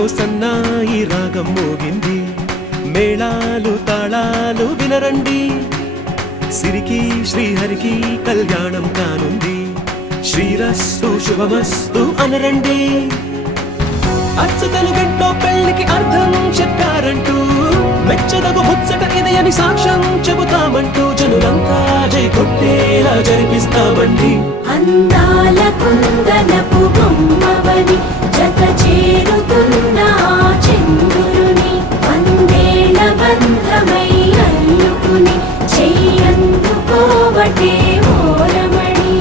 గుండెల్లో సన్నాయి రాగం మోగింది, మేళాలు తాళాలు వినరండి, సిరికి శ్రీహరికి కళ్యాణం కానుంది, శ్రీరస్తు శుభమస్తు అనరండి. అచ్చతలు గంటో పెళ్లికి అర్థం చెప్పారంటూ, మెచ్చదగు ముచ్చట ఇది అని సాక్ష్యం చెబుతామంటూ, జనులంతా జై కొట్టేలా జరిపిస్తామండి. అందాల కుందనపు బొమ్మవని జత చేరుతున్న చంద్రుని, వందేళ్ల బంధమై అల్లుకుని చెయ్యందుకోవటే ఓరమణి.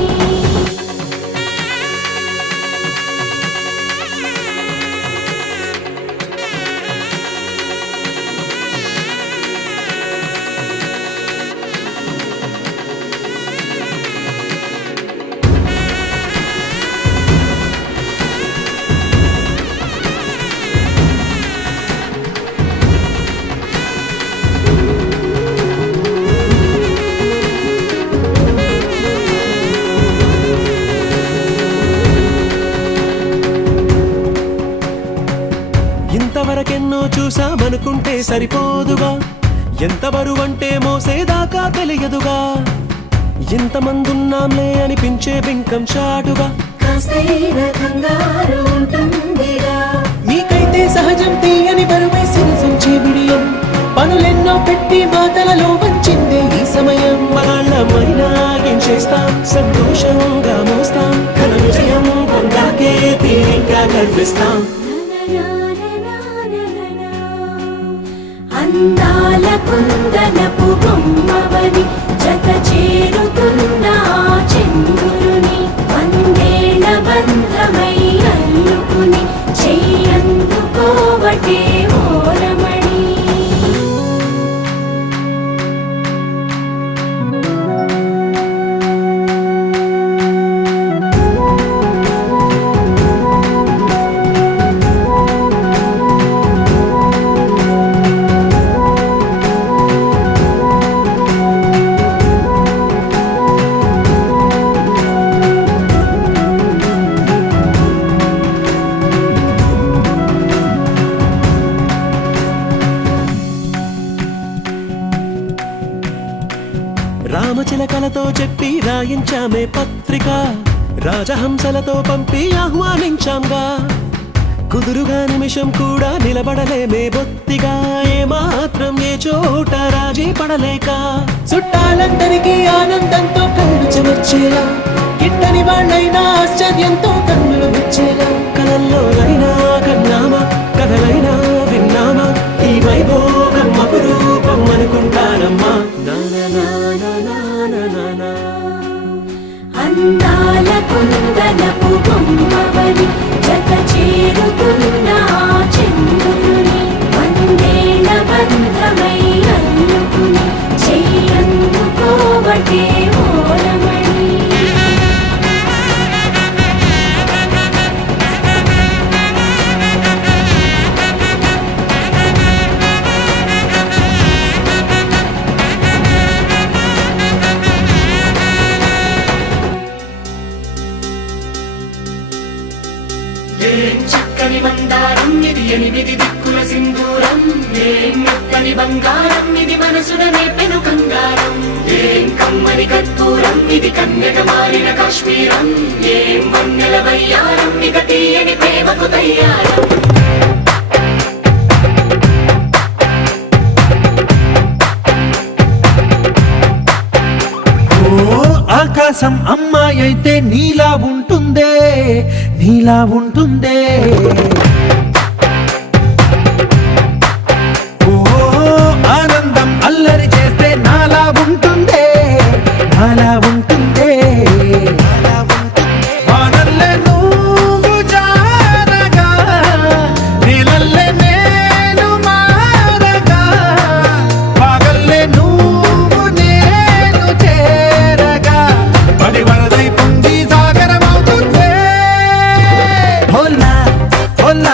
ఇంతవరకెన్నో చూసామనుకుంటే సరిపోదుగా, ఎంత బరువంటే మోసేదాకా తెలియదుగా, ఇంతమందున్నాంలే అనిపించే బింకం చాటుగా, మీకైతే సహజం తీయని బరువై సిరసంచే బిడియం, పనులెన్నో పెట్టి మాటలలో వంచిందే ఈ సమయం. మనాళ్ళమైనా ఏం చేస్తాం, సంతోషంగా మోస్తాం, ఘన విజయం పొందాకే తీరిగ్గా కనిపిస్తాం. అందాల కుందనపు బొమ్మవని జత చేరుతున్న చంద్రుని, వందేళ్ల బంధమై అల్లుకుని చెయ్యందుకోవటే ఓరమణి. రామచిలకలతో చెప్పి రాయించామే పత్రిక, రాజహంసలతో పంపి ఆహ్వానించాంగా, కుదురుగా నిమిషం కూడా నిలబడలేమే బొత్తిగా, ఏమాత్రం ఏ చోట రాజీ పడలేక, చుట్టాలందరికీ ఆనందంతో కళ్ళు చెమర్చేలా, గిట్టని వాళ్ళైనా ఆశ్చర్యంతో కన్నులు వచ్చేలా, కలల్లోనైనా కన్నామా, కథలైనా విన్నామా, ఈ వైభోగం అపురూపం అనుకుంటానమ్మా. అందాల కుందనపు బొమ్మవని జత చేరుతున్న చంద్రుని, వందేళ్ల బంధమై అల్లుకుని చెయ్యందుకోవటే ఓరమణి. ఏం చక్కని మందారం ఇది, ఎనిమిది దిక్కుల సింధూరం, ఏం మెత్తని బంగారం ఇది, మనసున నేపెను కంగారం, ఏం కమ్మని కర్పూరం ఇది, కన్యక మారిన కాశ్మీరం, ఏం వన్నెల వయ్యారం ఇక తీయని ప్రేమకు తయ్యారం. ఆకాశం అమ్మాయి అయితే నీలా ఉంటుందే, నీలా ఉంటుందే, ఓ ఆనందం అల్లరి చేస్తే నాలా ఉంటుందే, నాలా ఉంటుందే, వానల్లే నువ్వు జారగా, నీలల్లే నేను మారగా, వాగల్లే నువ్వు నేను చేరగా, పడి వరదై పొంగి సాగరమవుతుందే. హోలా హోలా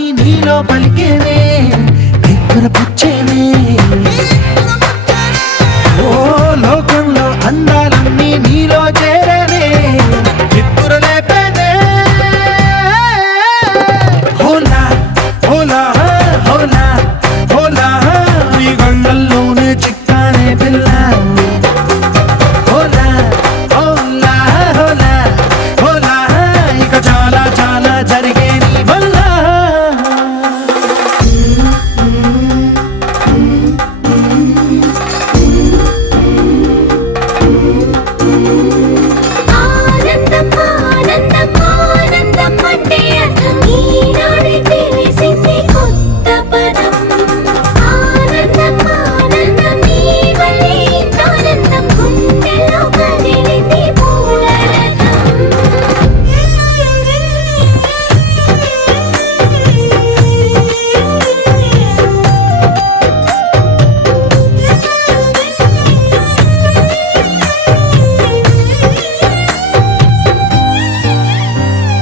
పదాలన్నీ నీలో పలికేనే పుచ్చేనే ఓ లోకంలో అందాలన్నీ నీలో చేరేనే చిత్తుర లేపేనే హోలా హోలా హోలా హోలా నీ గంగల్లోనే చిక్కానే పిల్ల హోలా హోలా హోలా హోలా ఇక చాలా చాలా జరిగే నీ వల్ల ఆనందం ఆనందం ఆనందం అంటే అర్థం ఈనాడే తెలిసింది కొత్త పదం ఆనందం ఆనందం నీ వల్లే ఇంత ఆనందం గుండెలో కదిలింది పూల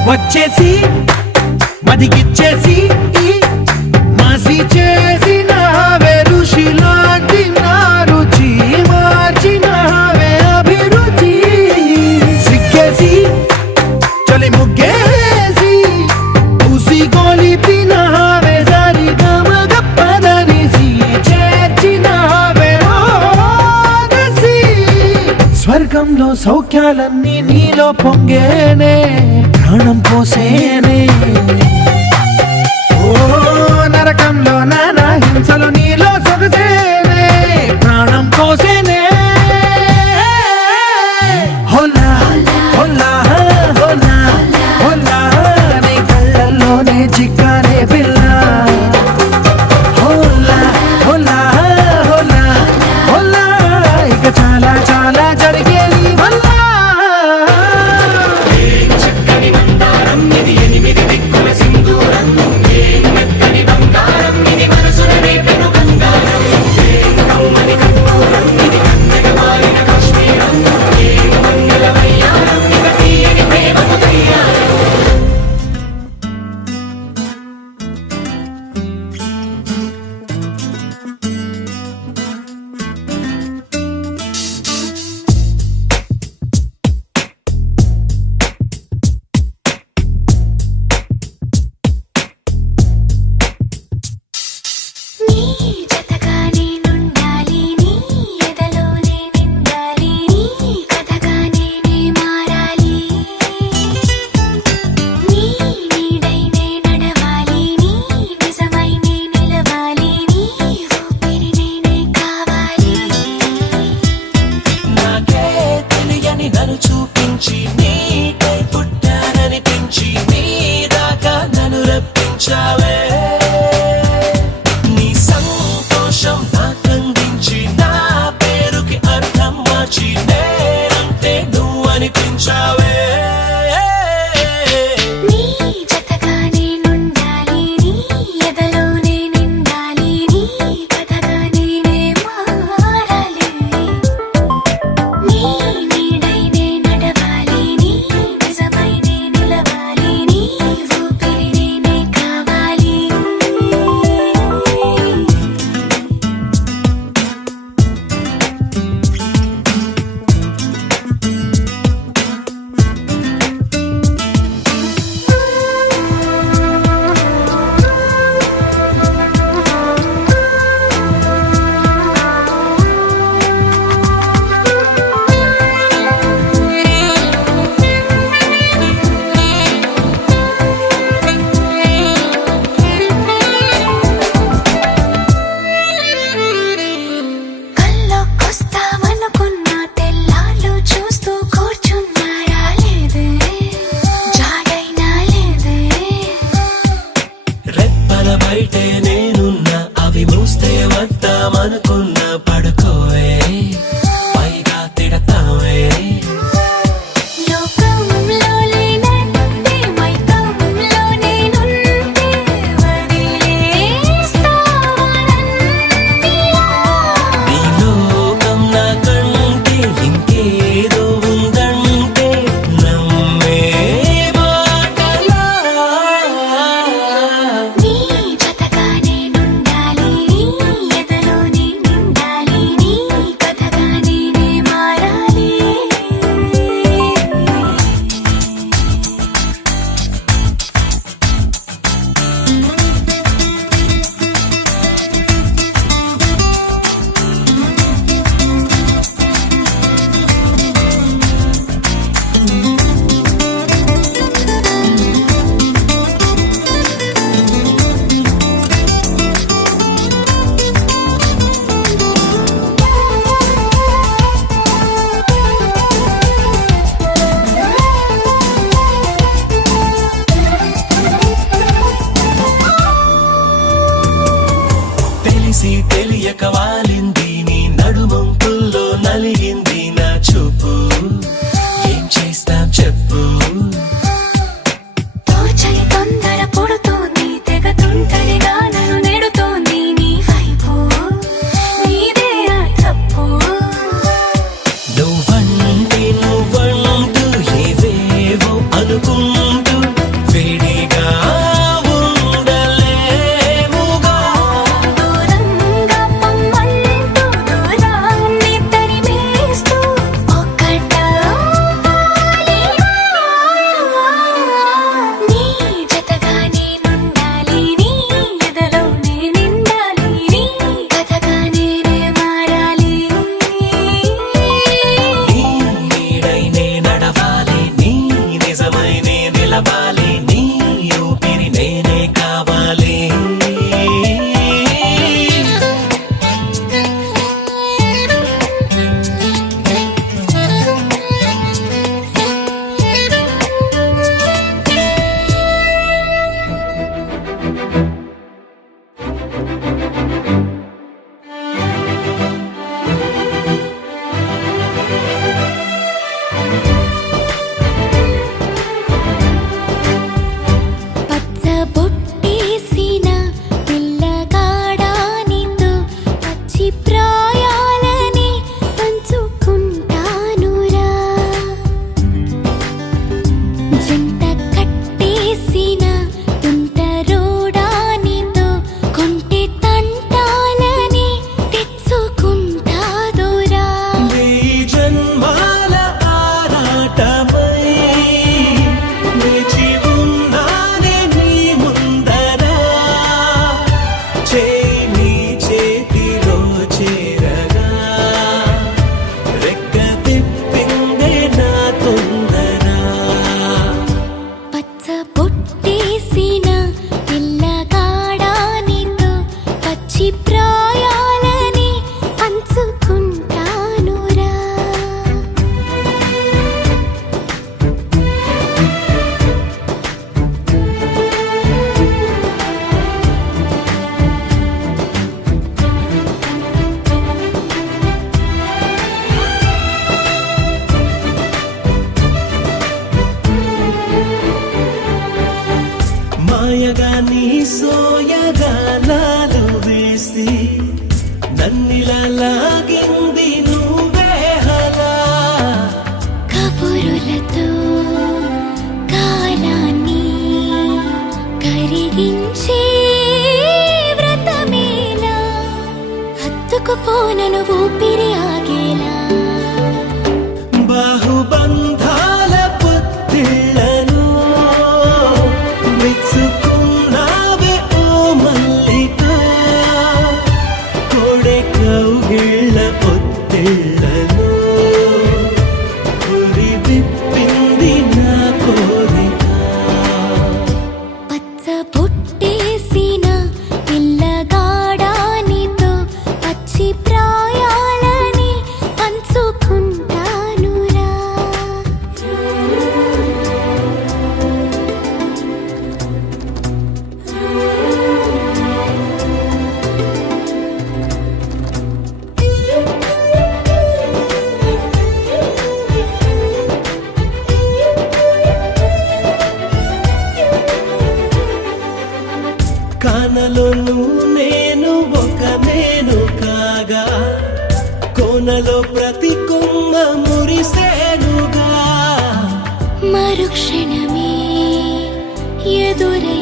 వచ్చేసి మదిగిచ్చేసి మాసి చేసిన ఋషిలాంటి నా రుచి మార్చిన అభిరుచి సిక్కేసి చలి ముగ్గేసి ఉసి గోలిపిన సరి గమగప్పదనిసి చేర్చిన స్వర్గంలో సౌఖ్యాలన్నీ నీలో పొంగేనే ప్రాణం పోసేనే ఓ నరకంలో నానా హింసలు నీలో సొగసేనే ప్రాణం పోసేనే హోలా హోలా హోలా హోలా నీ కళ్ళల్లోనే చిక్కానే పిల్ల హోలా హోలా హోలా హోలా ఇక చాలా చాలా జరిగే నీ వల్ల చక్కని మందారం ఇది ఎనిమిది దిక్కుల సింధూరం ఏం మెత్తని బంగారం ఇది మనసున రేపెను కంగారం ఏం కమ్మని కర్పూరం ఇది కన్నెగ మారిన కాశ్మీరం ఏం మంగళ వయ్యారం ఇక తీయని ప్రేమకు తయ్యారం నీ జతగా నేనుండాలి నీ ఎదలోనే నిండాలి నీ కథగా నేనే మారాలి నీ నీడై నే నడవాలి నీ నిజమై నే నిలవాలి నీ ఊపిరి నేనే కావాలి నాకే తెలియని నన్ను చూపించి నీకై పుట్టాననిపించి నీ దాకా నన్ను రప్పించావే నీ సంతోషం నాకందించి నా పేరుకి అర్థం మార్చి నేనంటే నువ్వు అనిపించావే నీ జతగా నేనుండాలి నీ ఎదలోనే నిండాలి నీ కథగా నేనే మారాలి నీ నీడై నే నడవాలి నీ నిజమై నే నిలవాలి నీ ఊపిరి నేనే కావాలి కల్లోకొస్తావనుకున్న తెల్లాళ్ళు చూస్తూ కూర్చున్నారా లేదే జాడైనా లేదే రెప్పల బయటే నేనున్నా అవి మూస్తే వద్దామనుకున్నా పడుకోవే పైగా తిడతావే లోకంలో లేనంటే మైకంలో నేనుంటే వదిలేస్తావా నన్నిలా నీ లోకం నాకంటే ఇంకేదో ఉందంటే నమ్మే మాటలా నీ తెలిసి తెలియక వాలింది నీ నడుమంపుల్లో నలిగింది నా చూపు ఏం చేస్తాం చెప్పు తోచని తొందర పుడుతోంది తెగ తుంటరిగా నన్ను నెడుతోంది నీ వైపు నీదే ఆ తప్పు నువ్వంటూ ఏవేవో అనుకుంటూ వేడిగా ఉండలేముగా దూరంగా పొమ్మంటూ దూరాన్ని తరిమేస్తూ ఒక్కటవ్వాలి నీ జతగా నేనుండాలి నీ ఎదలో నేనిండాలి నీ కథగా నేనే మారాలి నీ నీడై నే నడవాలి నీ నిజమై నే నిలవాలి నీ ఊపిరి నేనే కావాలి పచ్చబొట్టేసిన పిల్లగాడానితో పచ్చి ప్రాయాలని పంచుకుంటానురా జంట కట్టేసిన తుంటరోడానితో కొంటె తంటాలని తెచ్చుకుంటాదురా వెయ్యి జన్మాల ఆరాటమై వేచి ఉన్నానే నీ ముందర చేయి నీ చేతిలో చేరగా రెక్క తిప్పిందే నా తొందర పచ్చబొట్టేసిన పిల్లగాడానితో పచ్చి ప్రాయాలని పంచుకుంటానురా మాయగా నీ సోయగాలాలు వేసి నన్నిలా లాగింది నువ్వే హలా కబురులతో కాలాన్ని కరిగించే వ్రతమేలా హత్తుకుపోనను ఊపిరి ఆగేలా బాహుబంధాల పొత్తిళ్లను మెచ్చుకున్నావే ఓ మల్లిక కోడె కౌగిళ్ళ పొత్తిళ్లను ఉరి విప్పింది నా కోరిక పచ్చబొట్టేసిన పిల్లగాడానితో పచ్చి ప్రాయాలని పంచుకుంటానురా కానలోను నేను ఒక నేను కాగా కోనలో ప్రతి కొమ్మ మురిసేనుగా మరుక్షణమే ఎదురై